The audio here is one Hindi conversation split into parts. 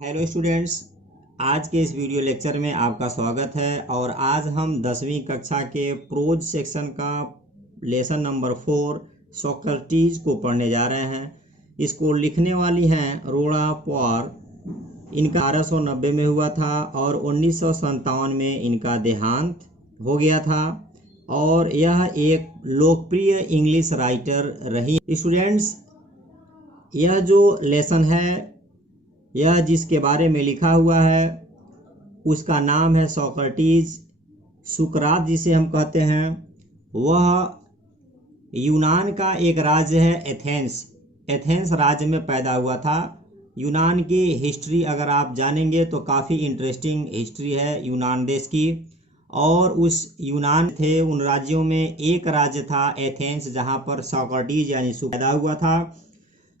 हेलो स्टूडेंट्स, आज के इस वीडियो लेक्चर में आपका स्वागत है। और आज हम 10वीं कक्षा के प्रोज सेक्शन का लेसन नंबर 4 सोक्रेटिस को पढ़ने जा रहे हैं। इसको लिखने वाली हैं रोड़ा पॉर। इनका 1890 में हुआ था और 1957 में इनका देहांत हो गया था। और यह एक लोकप्रिय इंग्लिश राइटर रही। स्टूडेंट्स, यह जो लेसन है, यह जिसके बारे में लिखा हुआ है उसका नाम है सोक्रेटिस। सुकरात जिसे हम कहते हैं, वह यूनान का एक राज्य है एथेंस। एथेंस राज्य में पैदा हुआ था। यूनान की हिस्ट्री अगर आप जानेंगे तो काफ़ी इंटरेस्टिंग हिस्ट्री है यूनान देश की। और उस यूनान थे उन राज्यों में एक राज्य था एथेंस, जहाँ पर सोक्रेटिस यानी पैदा हुआ था।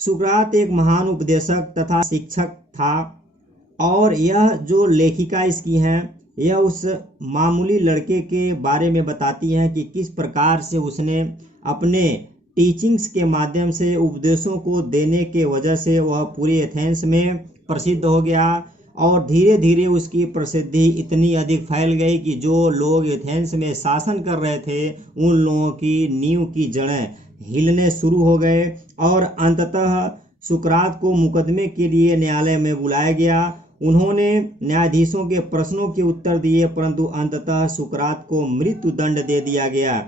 सुकरात एक महान उपदेशक तथा शिक्षक था। और यह जो लेखिका इसकी हैं, यह उस मामूली लड़के के बारे में बताती हैं कि किस प्रकार से उसने अपने टीचिंग्स के माध्यम से उपदेशों को देने के वजह से वह पूरे एथेंस में प्रसिद्ध हो गया। और धीरे धीरे उसकी प्रसिद्धि इतनी अधिक फैल गई कि जो लोग एथेंस में शासन कर रहे थे उन लोगों की नींव की जड़ें हिलने शुरू हो गए। और अंततः सुकरात को मुकदमे के लिए न्यायालय में बुलाया गया। उन्होंने न्यायाधीशों के प्रश्नों के उत्तर दिए, परंतु अंततः सुकरात को मृत्यु दंड दे दिया गया।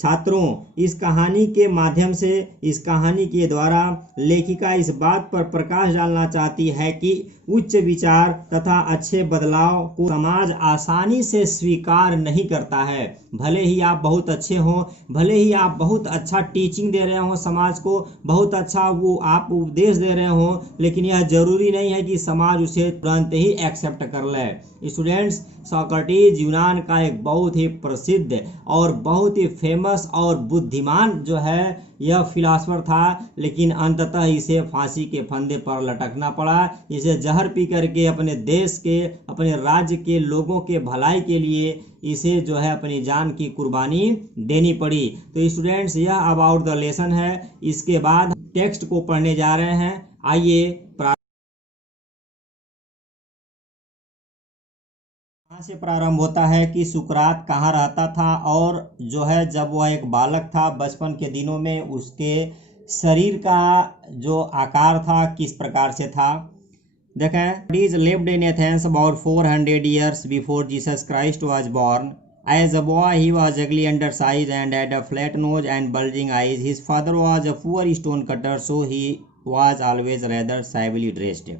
छात्रों, इस कहानी के माध्यम से, इस कहानी के द्वारा लेखिका इस बात पर प्रकाश डालना चाहती है कि उच्च विचार तथा अच्छे बदलाव को समाज आसानी से स्वीकार नहीं करता है। भले ही आप बहुत अच्छे हों, भले ही आप बहुत अच्छा टीचिंग दे रहे हों, समाज को बहुत अच्छा वो आप उपदेश दे रहे हों, लेकिन यह जरूरी नहीं है कि समाज उसे तुरंत ही एक्सेप्ट कर ले। स्टूडेंट्स, सोक्रेटिस यूनान का एक बहुत ही प्रसिद्ध और बहुत ही फेमस और बुद्धिमान जो है यह फिलासफर था, लेकिन अंततः इसे फांसी के फंदे पर लटकना पड़ा। इसे जहर पी करके अपने देश के, अपने राज्य के लोगों के भलाई के लिए इसे जो है अपनी जान की कुर्बानी देनी पड़ी। तो स्टूडेंट्स, यह अबाउट द लेसन है। इसके बाद टेक्स्ट को पढ़ने जा रहे हैं। आइए से प्रारंभ होता है कि सुकरात कहाँ रहता था। और जो है जब वह एक बालक था, बचपन के दिनों में उसके शरीर का जो आकार था किस प्रकार से था। देखें, is lived in Athens about 400 years before Jesus Christ was born. As a boy he was ugly undersized and had a flat nose and bulging eyes. His father was a poor stone cutter, so he was always rather shabbily dressed.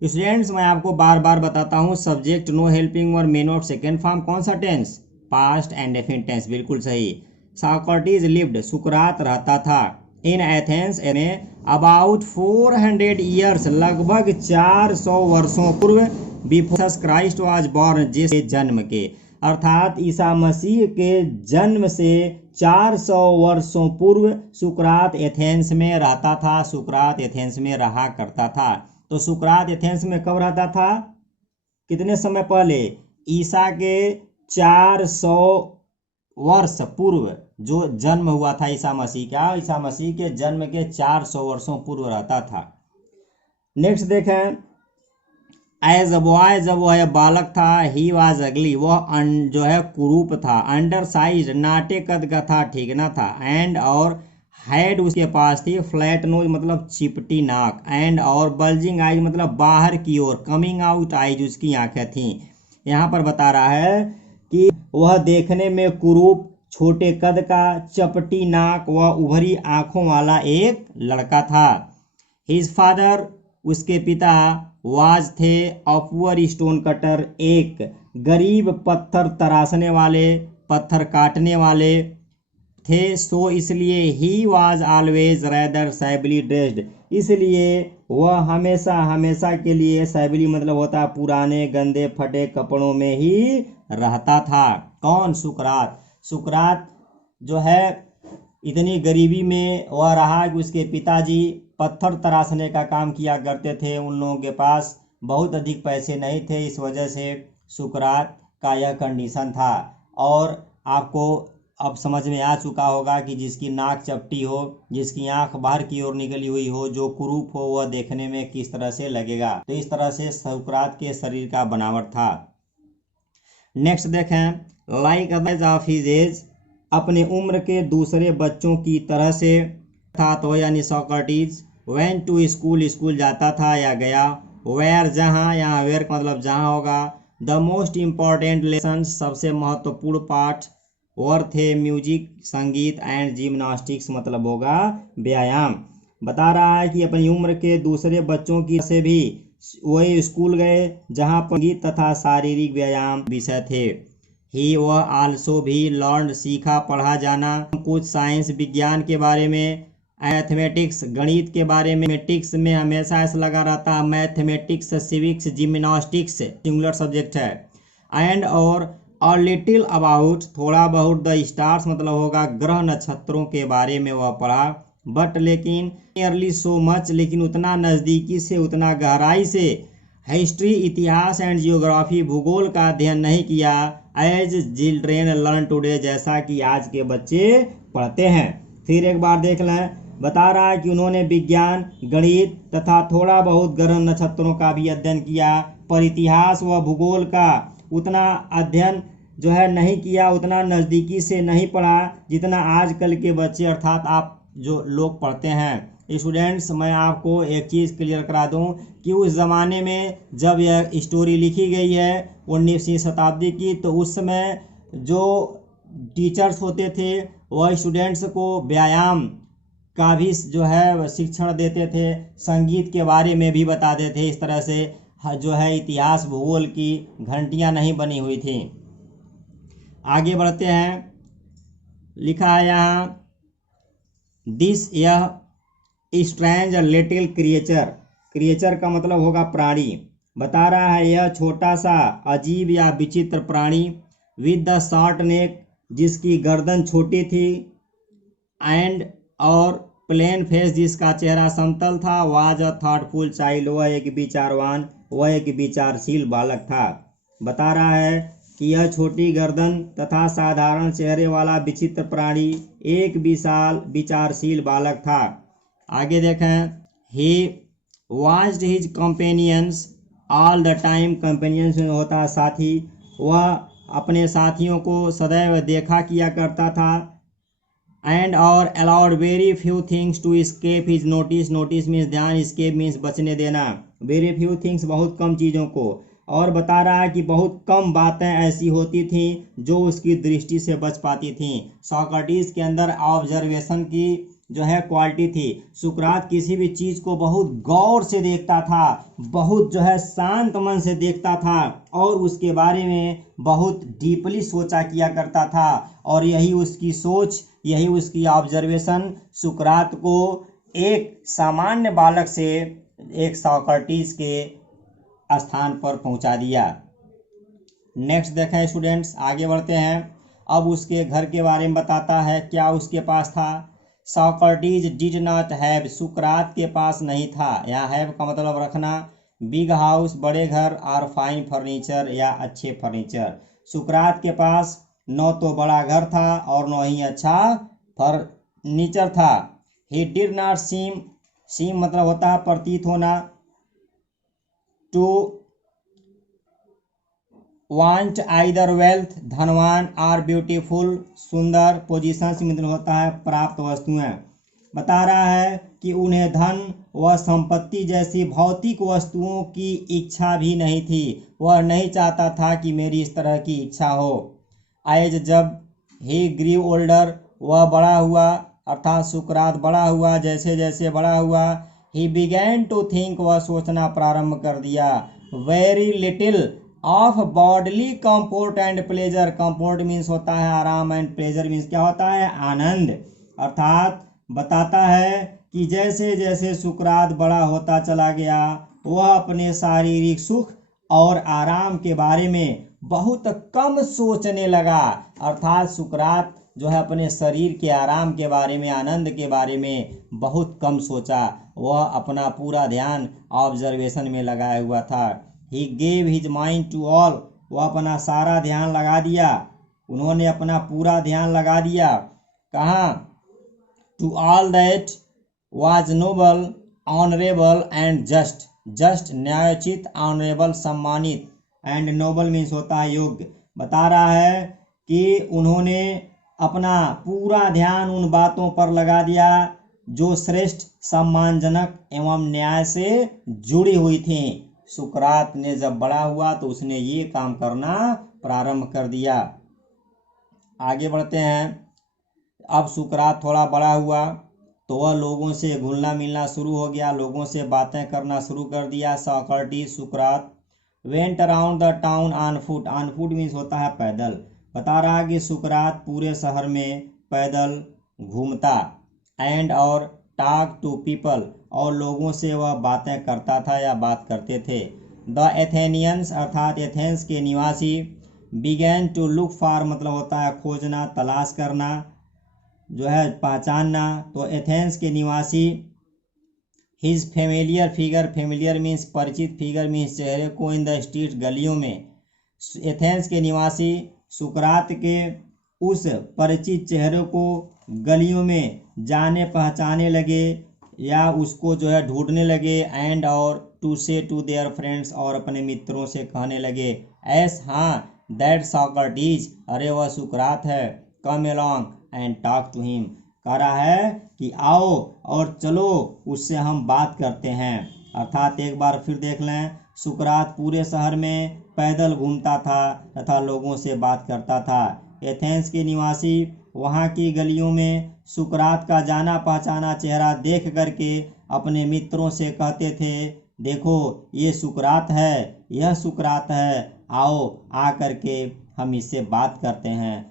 Students, मैं आपको बार बार बताता हूँ, सब्जेक्ट नो हेल्पिंग और मेन ऑफ सेकेंड फॉर्म कौन सा tense? Past and definite tense, बिल्कुल सही। सोक्रेटिस लिव्ड, सुकरात रहता था, इन एथेंस में अबाउट 400 years, लगभग 400 वर्षों पूर्व, बिफोर क्राइस्ट वाज बॉर्न, जिसके जन्म के अर्थात ईसा मसीह के जन्म से 400 वर्षों पूर्व सुकरात एथेंस में रहता था। सुकरात एथेंस में रहा करता था। तो सुकरात एथेंस में कब रहता था? कितने समय पहले? ईसा के 400 वर्ष पूर्व जो जन्म हुआ था ईसा मसीह का, ईसा मसीह के जन्म के 400 वर्षों पूर्व रहता था। नेक्स्ट देखें, एज अ बॉय, जब वह बालक था, ही वाज अगली, वह जो है कुरूप था, अंडर साइज, नाटे कद का था, ठीक ना था, एंड और हेड उसके पास थी, फ्लैट नोज मतलब चिपटी नाक, एंड और बल्जिंग आइज मतलब बाहर की ओर, कमिंग आउट आइज उसकी आंखें थीं। यहाँ पर बता रहा है कि वह देखने में कुरूप, छोटे कद का, चपटी नाक व उभरी आंखों वाला एक लड़का था। हिज फादर, उसके पिता, वाज थे, अ पुअर स्टोन कटर, एक गरीब पत्थर तराशने वाले, पत्थर काटने वाले थे। सो इसलिए he was always rather shabbily dressed, इसलिए वह हमेशा हमेशा के लिए, शैबली मतलब होता है पुराने गंदे फटे कपड़ों में ही रहता था। कौन? सुकरात। सुकरात जो है इतनी गरीबी में वह रहा कि उसके पिताजी पत्थर तराशने का काम किया करते थे। उन लोगों के पास बहुत अधिक पैसे नहीं थे, इस वजह से सुकरात का यह कंडीशन था। और आपको अब समझ में आ चुका होगा कि जिसकी नाक चपटी हो, जिसकी आंख बाहर की ओर निकली हुई हो, जो कुरूप हो, वह देखने में किस तरह से लगेगा। तो इस तरह से सुकरात के शरीर का बनावट था। नेक्स्ट देखें, like others of his age, अपने उम्र के दूसरे बच्चों की तरह से था। तो यानी Socrates went to school, school जाता था या गया। वेयर, जहाँ, यहाँ वेयर का मतलब जहाँ होगा। द मोस्ट इम्पॉर्टेंट लेसन, सबसे महत्वपूर्ण पाठ वर थे म्यूजिक, संगीत, एंड जिम्नास्टिक्स मतलब होगा व्यायाम। बता रहा है कि अपनी उम्र के दूसरे बच्चों की से भी वही स्कूल गए जहाँ पर संगीत तथा शारीरिक व्यायाम विषय थे। ही वह आल्सो भी लर्न, सीखा, पढ़ा जाना कुछ साइंस विज्ञान के बारे में, मैथमेटिक्स गणित के बारे में। मैथमेटिक्स में हमेशा ऐसा लगा रहता है mathematics, civics, gymnastics singular subject है। एंड और अ लिटिल अबाउट, थोड़ा बहुत, द स्टार्स मतलब होगा ग्रह नक्षत्रों के बारे में वह पढ़ा। बट लेकिन नियरली सो मच, लेकिन उतना नज़दीकी से, उतना गहराई से हिस्ट्री, इतिहास, एंड जियोग्राफी भूगोल का अध्ययन नहीं किया। एज चिल्ड्रेन लर्न टुडे, जैसा कि आज के बच्चे पढ़ते हैं। फिर एक बार देख लें, बता रहा है कि उन्होंने विज्ञान, गणित तथा थोड़ा बहुत ग्रह नक्षत्रों का भी अध्ययन किया, पर इतिहास व भूगोल का उतना अध्ययन जो है नहीं किया, उतना नज़दीकी से नहीं पढ़ा जितना आजकल के बच्चे अर्थात आप जो लोग पढ़ते हैं। स्टूडेंट्स, मैं आपको एक चीज़ क्लियर करा दूं कि उस ज़माने में जब यह स्टोरी लिखी गई है 19वीं शताब्दी की, तो उस समय जो टीचर्स होते थे वह स्टूडेंट्स को व्यायाम का भी जो है शिक्षण देते थे, संगीत के बारे में भी बताते थे। इस तरह से जो है इतिहास भूगोल की घंटियां नहीं बनी हुई थी। आगे बढ़ते हैं, लिखा है यहाँ दिस, यह स्ट्रेंज लिटिल क्रिएचर, क्रिएचर का मतलब होगा प्राणी। बता रहा है यह छोटा सा अजीब या विचित्र प्राणी, विद द शॉर्ट नेक, जिसकी गर्दन छोटी थी, एंड और प्लेन फेस, जिसका चेहरा समतल था, वाज अ थॉटफुल चाइल्ड, वह एक विचारवान, वह एक विचारशील बालक था। बता रहा है कि यह छोटी गर्दन तथा साधारण चेहरे वाला विचित्र प्राणी एक विशाल विचारशील बालक था। आगे देखें, he watched his companions all the time, companions में होता है साथी, वह अपने साथियों को सदैव देखा किया करता था। एंड और allowed very few things to escape his notice, notice means ध्यान, स्केप मीन्स बचने देना, वेरी फ्यू थिंग्स बहुत कम चीज़ों को। और बता रहा है कि बहुत कम बातें ऐसी होती थीं जो उसकी दृष्टि से बच पाती थीं। सोक्रेटिस के अंदर ऑब्जर्वेशन की जो है क्वालिटी थी। सुकरात किसी भी चीज़ को बहुत गौर से देखता था, बहुत जो है शांत मन से देखता था और उसके बारे में बहुत डीपली सोचा किया करता था। और यही उसकी सोच, यही उसकी ऑब्जर्वेशन सुकरात को एक सामान्य बालक से एक सोक्रेटिस के स्थान पर पहुंचा दिया। नेक्स्ट देखें स्टूडेंट्स, आगे बढ़ते हैं। अब उसके घर के बारे में बताता है क्या उसके पास था। सोक्रेटिस डिड नॉट हैव, सुकरात के पास नहीं था, यहाँ हैव का मतलब रखना, बिग हाउस बड़े घर, और फाइन फर्नीचर या अच्छे फर्नीचर। सुकरात के पास न तो बड़ा घर था और न ही अच्छा फर्नीचर था। ही डिड नॉट सीम, सीम मतलब होता है प्रतीत होना, टू वांट आइदर वेल्थ धनवान, और ब्यूटीफुल सुंदर, पोजीशन से मतलब होता है प्राप्त वस्तुएं। बता रहा है कि उन्हें धन व संपत्ति जैसी भौतिक वस्तुओं की इच्छा भी नहीं थी, वह नहीं चाहता था कि मेरी इस तरह की इच्छा हो। एज, जब ही ग्रीव ओल्डर, वह बड़ा हुआ, अर्थात सुकरात बड़ा हुआ, जैसे जैसे बड़ा हुआ, ही बिगैन टू थिंक, वह सोचना प्रारंभ कर दिया, very little of bodily comfort and pleasure, comfort means होता है आराम, एंड प्लेजर मीन्स क्या होता है आनंद। अर्थात बताता है कि जैसे जैसे सुकरात बड़ा होता चला गया वह अपने शारीरिक सुख और आराम के बारे में बहुत कम सोचने लगा। अर्थात सुकरात जो है अपने शरीर के आराम के बारे में, आनंद के बारे में बहुत कम सोचा, वह अपना पूरा ध्यान ऑब्जर्वेशन में लगाया हुआ था। He gave his mind to all, वह अपना सारा ध्यान लगा दिया उन्होंने अपना पूरा ध्यान लगा दिया। कहाँ? To all that was noble, honourable and just. Just न्यायोचित, ऑनरेबल सम्मानित, एंड नोबल मीन्स होता है योग्य। बता रहा है कि उन्होंने अपना पूरा ध्यान उन बातों पर लगा दिया जो श्रेष्ठ, सम्मानजनक एवं न्याय से जुड़ी हुई थी। सुकरात ने जब बड़ा हुआ तो उसने ये काम करना प्रारंभ कर दिया। आगे बढ़ते हैं। अब सुकरात थोड़ा बड़ा हुआ तो वह लोगों से घुलना मिलना शुरू हो गया, लोगों से बातें करना शुरू कर दिया। Socrates, Sukrat went around the town on foot. On foot means होता है पैदल। बता रहा कि सुकरात पूरे शहर में पैदल घूमता। एंड और टॉक टू पीपल, और लोगों से वह बातें करता था या बात करते थे। द एथेनियंस अर्थात एथेंस के निवासी बिगैन टू लुक फॉर मतलब होता है खोजना, तलाश करना, जो है पहचानना। तो एथेंस के निवासी his familiar figure, familiar means परिचित, फिगर मीन्स चेहरे को, इन द स्ट्रीट गलियों में। एथेंस के निवासी सुकरात के उस परिचित चेहरे को गलियों में जाने पहचाने लगे या उसको जो है ढूंढने लगे। एंड और टू से टू देयर फ्रेंड्स, और अपने मित्रों से कहने लगे एस हाँ दैट सॉक्रेटिस, अरे वह सुकरात है। Come along and talk to him, कह रहा है कि आओ और चलो उससे हम बात करते हैं। अर्थात एक बार फिर देख लें, सुकरात पूरे शहर में पैदल घूमता था तथा लोगों से बात करता था। एथेंस के निवासी वहाँ की गलियों में सुकरात का जाना पहचाना चेहरा देख करके अपने मित्रों से कहते थे देखो ये सुकरात है, यह सुकरात है, आओ आ करके हम इससे बात करते हैं।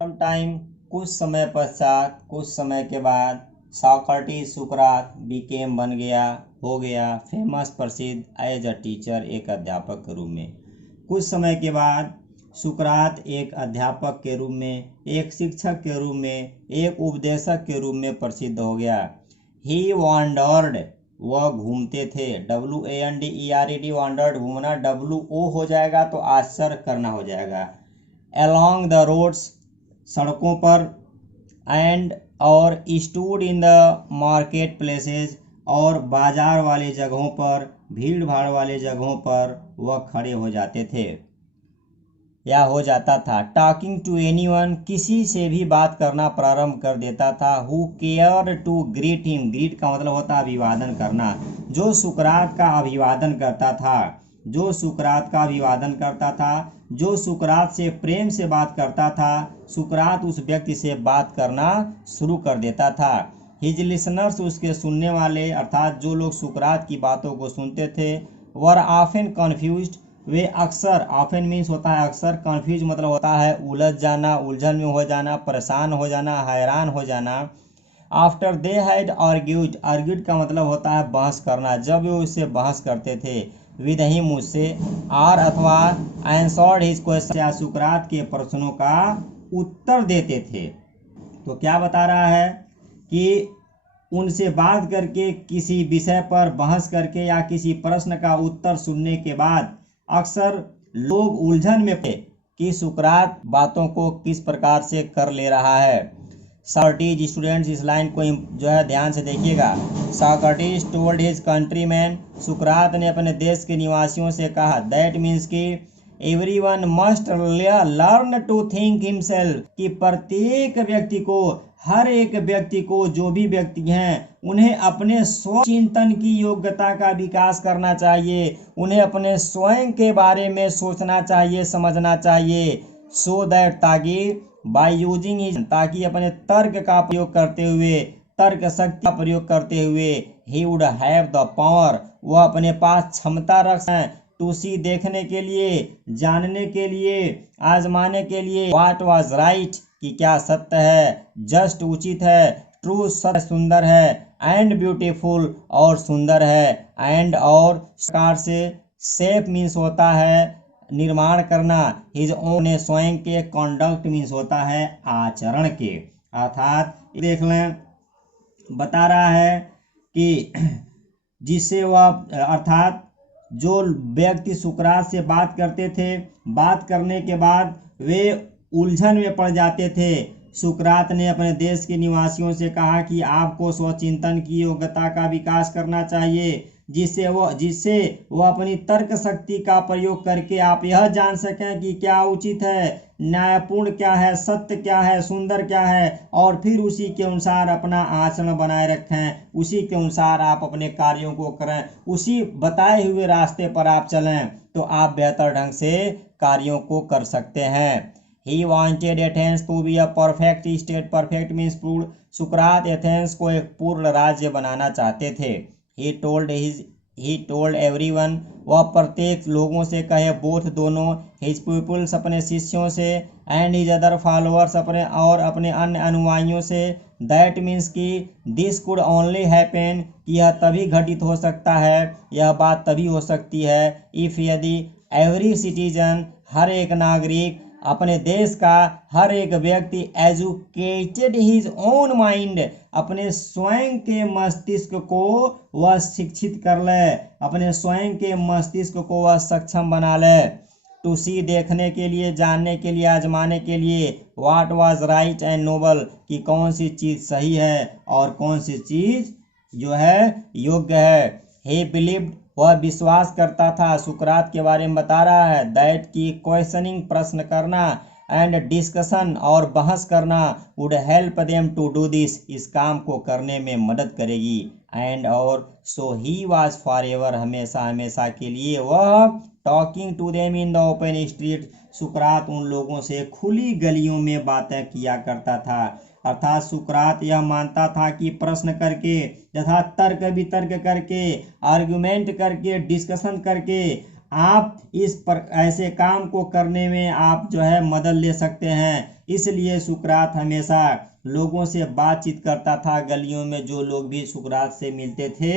टाइम कुछ समय पश्चात, कुछ समय के बाद सॉक्रेटिस सुकरात बिकेम बन गया, हो गया फेमस प्रसिद्ध एज अ टीचर, एक अध्यापक के रूप में। कुछ समय के बाद सुकरात एक अध्यापक के रूप में, एक शिक्षक के रूप में, एक उपदेशक के रूप में प्रसिद्ध हो गया। ही वॉन्डर्ड, वह घूमते थे। WANDERED वॉन्डर्ड घूमना, WO हो जाएगा तो आश्चर्य करना हो जाएगा। along द रोड्स, सड़कों पर। एंड और stood in the market places, और बाजार वाले जगहों पर, भीड़ भाड़ वाले जगहों पर वह खड़े हो जाते थे या हो जाता था। टॉकिंग टू एनीवन, किसी से भी बात करना प्रारंभ कर देता था। Who care to greet him, greet का मतलब होता है अभिवादन करना। जो सुकरात का अभिवादन करता था, जो सुकरात का अभिवादन करता था, जो सुकरात से प्रेम से बात करता था, सुकरात उस व्यक्ति से बात करना शुरू कर देता था। हिज लिसनर्स, उसके सुनने वाले अर्थात जो लोग सुकरात की बातों को सुनते थे, वर ऑफन कन्फ्यूज्ड, वे अक्सर, ऑफन मीन्स होता है अक्सर, कन्फ्यूज मतलब होता है उलझ जाना, उलझन में हो जाना, परेशान हो जाना, हैरान हो जाना। After they had argued, argued का मतलब होता है बहस करना, जब वे उससे बहस करते थे विद हिम, उससे, आर अथवा आंसर्ड हिज क्वेश्चन, सुकरात के प्रश्नों का उत्तर देते थे। तो क्या बता रहा है कि उनसे बात करके, किसी विषय पर बहस करके या किसी प्रश्न का उत्तर सुनने के बाद अक्सर लोग उलझन में थे कि सुकरात बातों को किस प्रकार से कर ले रहा है। सॉक्रेटिस, स्टूडेंट्स इस लाइन को जो है ध्यान से देखिएगा। सॉक्रेटिस टोल्ड हिज कंट्रीमैन, सुकरात ने अपने देश के निवासियों से कहा, दैट मीन्स कि everyone must learn to think himself, कि प्रत्येक व्यक्ति को, हर एक व्यक्ति को, जो भी व्यक्ति हैं उन्हें अपने स्व चिंतन की योग्यता का विकास करना चाहिए, उन्हें अपने स्वयं के बारे में सोचना चाहिए, समझना चाहिए। सो दैट, ताकि बाय यूजिंग हिज, ताकि अपने तर्क का प्रयोग करते हुए, तर्क शक्ति का प्रयोग करते हुए, he would have the power, वह अपने पास क्षमता रख हैं, टू सी देखने के लिए, जानने के लिए, आजमाने के लिए, व्हाट वाज राइट कि क्या सत्य है, जस्ट उचित है, ट्रू सत्य सुंदर है, एंड ब्यूटीफुल और सुंदर है, एंड और प्रकार से, सेफ मीन्स होता है निर्माण करना, हिज ओन स्वयं के, कॉन्डक्ट मीन्स होता है आचरण के। अर्थात देख लें बता रहा है कि जिससे वह अर्थात जो व्यक्ति सुकरात से बात करते थे, बात करने के बाद वे उलझन में पड़ जाते थे। सुकरात ने अपने देश के निवासियों से कहा कि आपको स्वचिंतन की योग्यता का विकास करना चाहिए, जिससे वो अपनी तर्क शक्ति का प्रयोग करके आप यह जान सकें कि क्या उचित है, न्यायपूर्ण क्या है, सत्य क्या है, सुंदर क्या है, और फिर उसी के अनुसार अपना आचरण बनाए रखें, उसी के अनुसार आप अपने कार्यों को करें, उसी बताए हुए रास्ते पर आप चलें, तो आप बेहतर ढंग से कार्यों को कर सकते हैं। He wanted Athens to be a perfect state. Perfect means पूर्ण। सुकरात एथेंस को एक पूर्ण राज्य बनाना चाहते थे। He told everyone, वह प्रत्येक लोगों से कहे, बोथ दोनों, his pupils अपने शिष्यों से, and his other followers अपने अन्य अनुयायियों से, that means कि this could only happen, यह तभी घटित हो सकता है, यह बात तभी हो सकती है, if यदि every citizen हर एक नागरिक, अपने देश का हर एक व्यक्ति एजुकेटेड हिज ओन माइंड, अपने स्वयं के मस्तिष्क को वह शिक्षित कर ले, अपने स्वयं के मस्तिष्क को वह सक्षम बना ले, टू सी देखने के लिए, जानने के लिए, आजमाने के लिए, what was right and noble कि कौन सी चीज सही है और कौन सी चीज जो है योग्य है। ही बिलीव्ड, वह विश्वास करता था, सुकरात के बारे में बता रहा है, दैट की क्वेश्चनिंग प्रश्न करना एंड डिस्कशन और बहस करना would help them to do this, इस काम को करने में मदद करेगी, एंड और so he was forever, हमेशा हमेशा के लिए वह talking to them in the open street, सुकरात उन लोगों से खुली गलियों में बातें किया करता था। अर्थात सुकरात यह मानता था कि प्रश्न करके तथा तर्क वितर्क करके, आर्गुमेंट करके, डिस्कशन करके आप ऐसे काम को करने में आप जो है मदद ले सकते हैं। इसलिए सुकरात हमेशा लोगों से बातचीत करता था। गलियों में जो लोग भी सुकरात से मिलते थे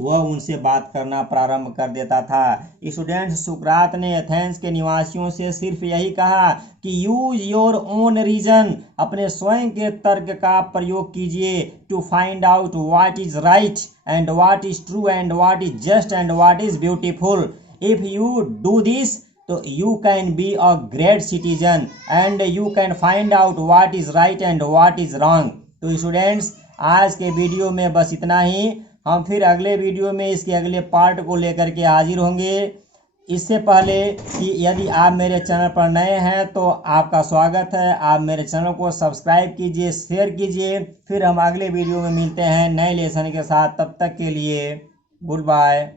वह उनसे बात करना प्रारंभ कर देता था। स्टूडेंट्स, सुकरात ने एथेंस के निवासियों से सिर्फ यही कहा कि यूज योर ओन रीजन, अपने स्वयं के तर्क का प्रयोग कीजिए, to find out what is right and what is true and what is just and what is beautiful. If you do this तो you can be a great citizen and you can find out what is right and what is wrong. तो स्टूडेंट्स, आज के वीडियो में बस इतना ही। हम फिर अगले वीडियो में इसके अगले पार्ट को लेकर के हाजिर होंगे। इससे पहले कि यदि आप मेरे चैनल पर नए हैं तो आपका स्वागत है, आप मेरे चैनल को सब्सक्राइब कीजिए, शेयर कीजिए। फिर हम अगले वीडियो में मिलते हैं नए लेसन के साथ। तब तक के लिए गुड बाय।